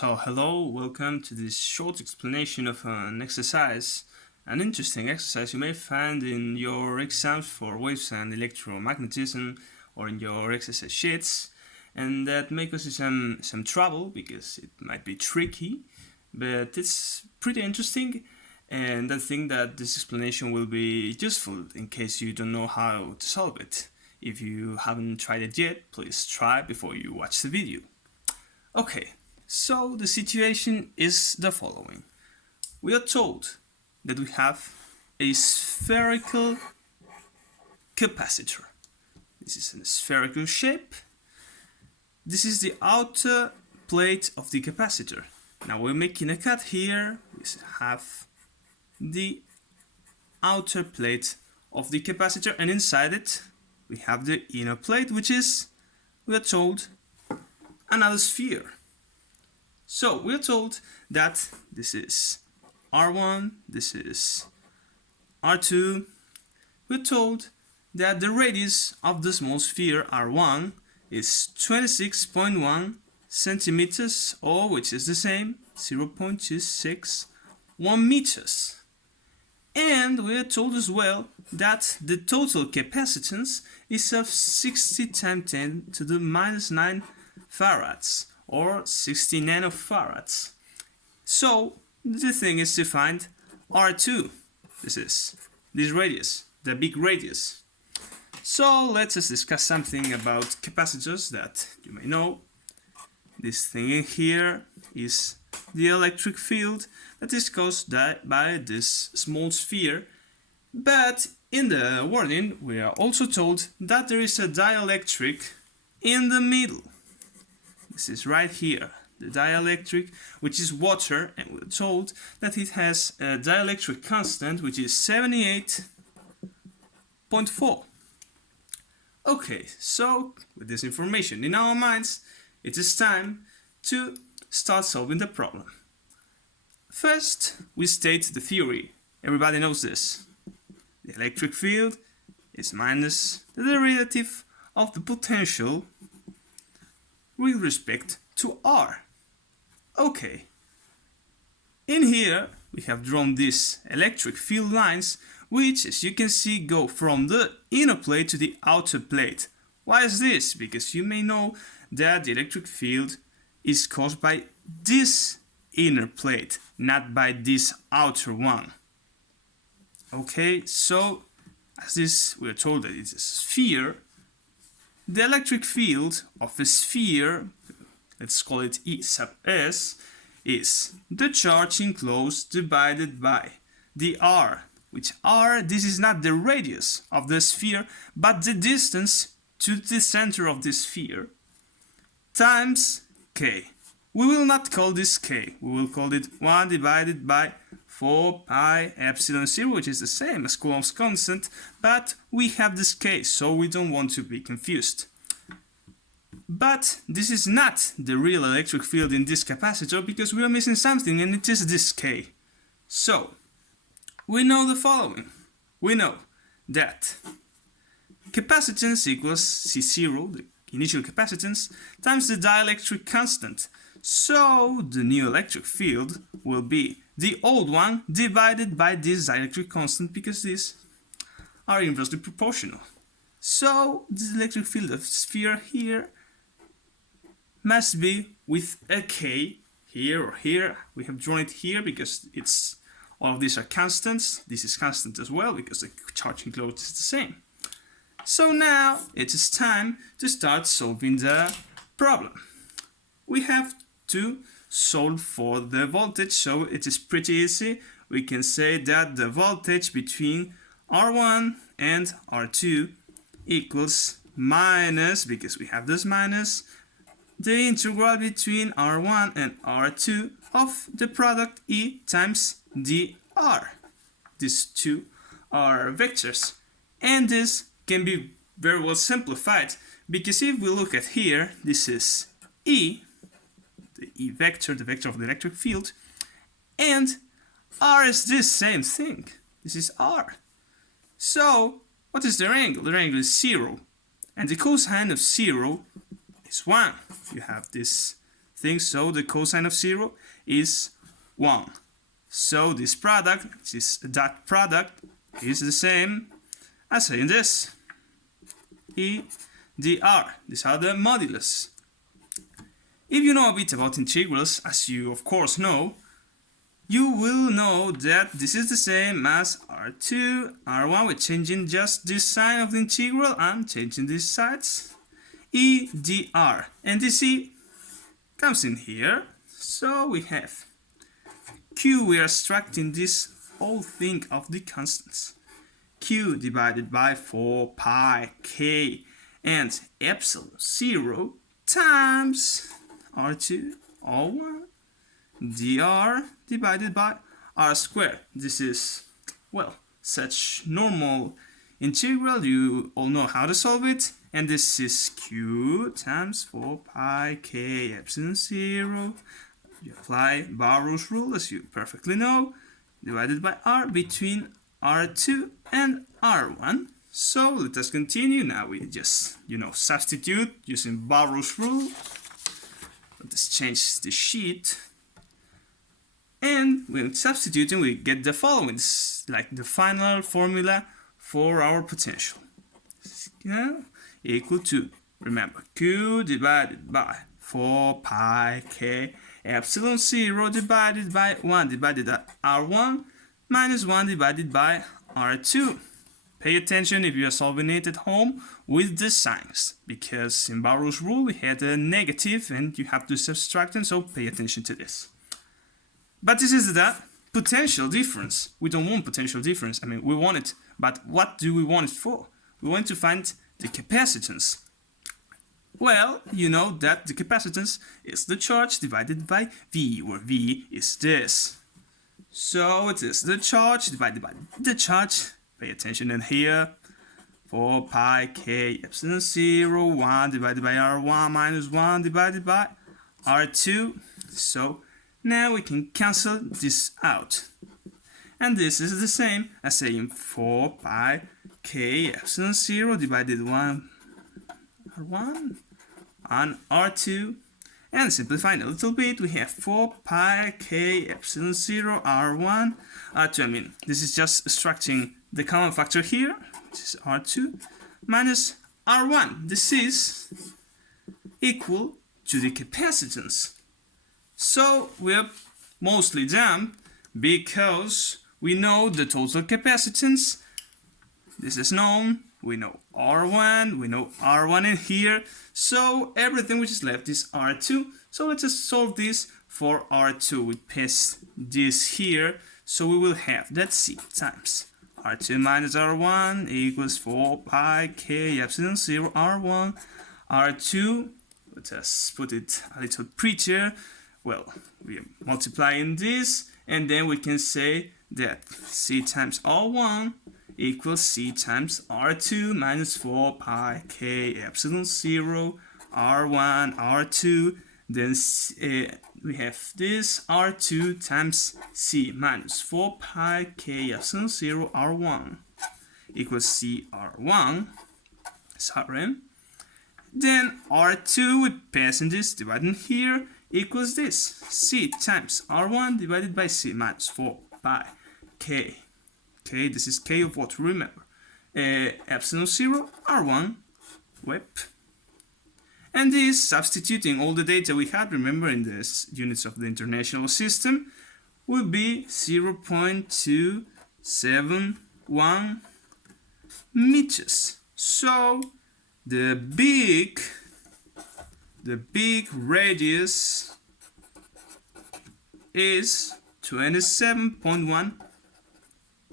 So hello, welcome to this short explanation of an exercise, an interesting exercise you may find in your exams for waves and electromagnetism or in your exercise sheets, and that may cause you some trouble because it might be tricky, but it's pretty interesting, and I think that this explanation will be useful in case you don't know how to solve it. If you haven't tried it yet, please try before you watch the video. Okay. So the situation is the following. We are told that we have a spherical capacitor. This is a spherical shape. This is the outer plate of the capacitor. Now we're making a cut here. We have the outer plate of the capacitor, and inside it we have the inner plate, which is, we are told, another sphere. So we're told that this is R1, this is R2. We're told that the radius of the small sphere R1 is 26.1 centimeters, or which is the same, 0.261 meters. And we're told as well that the total capacitance is of 60 times 10 to the minus 9 farads, or 60 nanofarads. So the thing is to find R2. This is this radius, the big radius. So let us discuss something about capacitors that you may know. This thing in here is the electric field that is caused by this small sphere. But in the warning we are also told that there is a dielectric in the middle. This is right here, the dielectric, which is water, and we're told that it has a dielectric constant which is 78.4. Okay, so with this information in our minds, it is time to start solving the problem. First, we state the theory. Everybody knows this. The electric field is minus the derivative of the potential with respect to R. Okay. In here we have drawn these electric field lines, which, as you can see, go from the inner plate to the outer plate. Why is this? Because you may know that the electric field is caused by this inner plate, not by this outer one. Okay, so as this, we are told that it's a sphere. The electric field of a sphere, let's call it E sub S, is the charge enclosed divided by the R, which R, this is not the radius of the sphere, but the distance to the center of the sphere, times K. We will not call this K, we will call it 1 divided by 4 pi epsilon 0, which is the same as Coulomb's constant, but we have this K, so we don't want to be confused. But this is not the real electric field in this capacitor because we are missing something, and it is this K. So, we know the following. We know that capacitance equals C0, the initial capacitance, times the dielectric constant. So, the new electric field will be the old one divided by this dielectric constant, because these are inversely proportional. So the electric field of sphere here must be with a K here or here. We have drawn it here because it's all of these are constants. This is constant as well because the charge enclosed is the same. So now it is time to start solving the problem. We have to solve for the voltage, so it is pretty easy. We can say that the voltage between R1 and R2 equals minus, because we have this minus, the integral between R1 and R2 of the product E times dr. These two are vectors, and this can be very well simplified, because if we look at here, this is E, the E vector, the vector of the electric field, and R is this same thing. This is R. So, what is their angle? Their angle is 0. And the cosine of 0 is 1. You have this thing, so the cosine of 0 is 1. So this product, that product is the same as saying this. E dr. These are the modulus. If you know a bit about integrals, as you of course know, you will know that this is the same as r2, r1. We're changing just this sign of the integral and changing these sides. E dr. And this e comes in here. So we have q, we are subtracting this whole thing of the constants. Q divided by 4 pi k and epsilon 0 times r2, r1, dr divided by r squared. This is, well, such normal integral, you all know how to solve it. And this is q times 4 pi k epsilon 0. You apply Barrow's rule, as you perfectly know, divided by r between r2 and r1. So let us continue. Now we just, substitute using Barrow's rule. Let us change the sheet. And when substituting, we get the following. It's like the final formula for our potential. Equal to, remember, q divided by 4 pi k epsilon 0 divided by 1 divided by r1 minus 1 divided by r2. Pay attention if you are solving it at home with the signs, because in Barrow's rule we had a negative and you have to subtract them, so pay attention to this. But this is the potential difference. We don't want potential difference. I mean, we want it, but what do we want it for? We want to find the capacitance. Well, you know that the capacitance is the charge divided by V, where V is this. So it is the charge divided by the charge. Pay attention in here. 4 pi k epsilon 0, 1 divided by r1 minus 1 divided by r2. So now we can cancel this out. And this is the same as saying 4 pi k epsilon 0 divided 1 r1 and r2. And simplifying a little bit, we have 4 pi k epsilon 0 r1 r2. I mean, this is just extracting the common factor here, which is r2, minus r1. This is equal to the capacitance. So we're mostly done because we know the total capacitance. This is known. We know R1, we know R1 in here. So everything which is left is R2. So let's just solve this for R2. We paste this here. So we will have that C times R2 minus R1 equals 4 pi k epsilon 0 R1 R2. Let us put it a little prettier. Well, we are multiplying this, and then we can say that C times R1 equals C times R2 minus 4 pi k epsilon 0 R1 R2. Then we have this R2 times C minus 4 pi k epsilon 0 R1 equals C R1. Sorry. Then R2, we pass in this, dividing here, equals this. C times R1 divided by C minus 4 pi k. Okay, this is k of what? Remember. Epsilon 0 R1 whip. And this, substituting all the data we had, remember, in the units of the International System, will be 0.271 meters. So the big radius is 27.1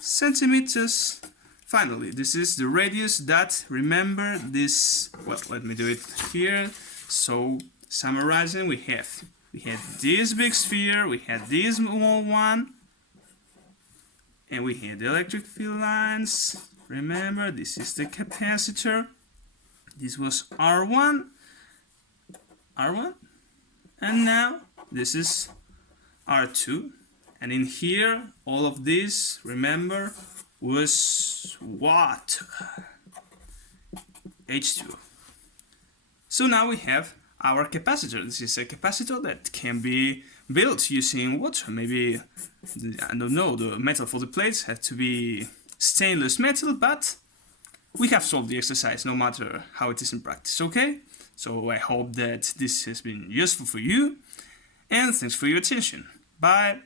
centimeters. Finally, this is the radius that, remember this, well, let me do it here. So summarizing, we had this big sphere, we had this small one, and we had the electric field lines. Remember, this is the capacitor. This was R1, and now this is R2. And in here, all of this, remember, was water, H2. So now we have our capacitor. This is a capacitor that can be built using water. Maybe, I don't know, the metal for the plates has to be stainless metal, but we have solved the exercise no matter how it is in practice, okay? So I hope that this has been useful for you, and thanks for your attention. Bye!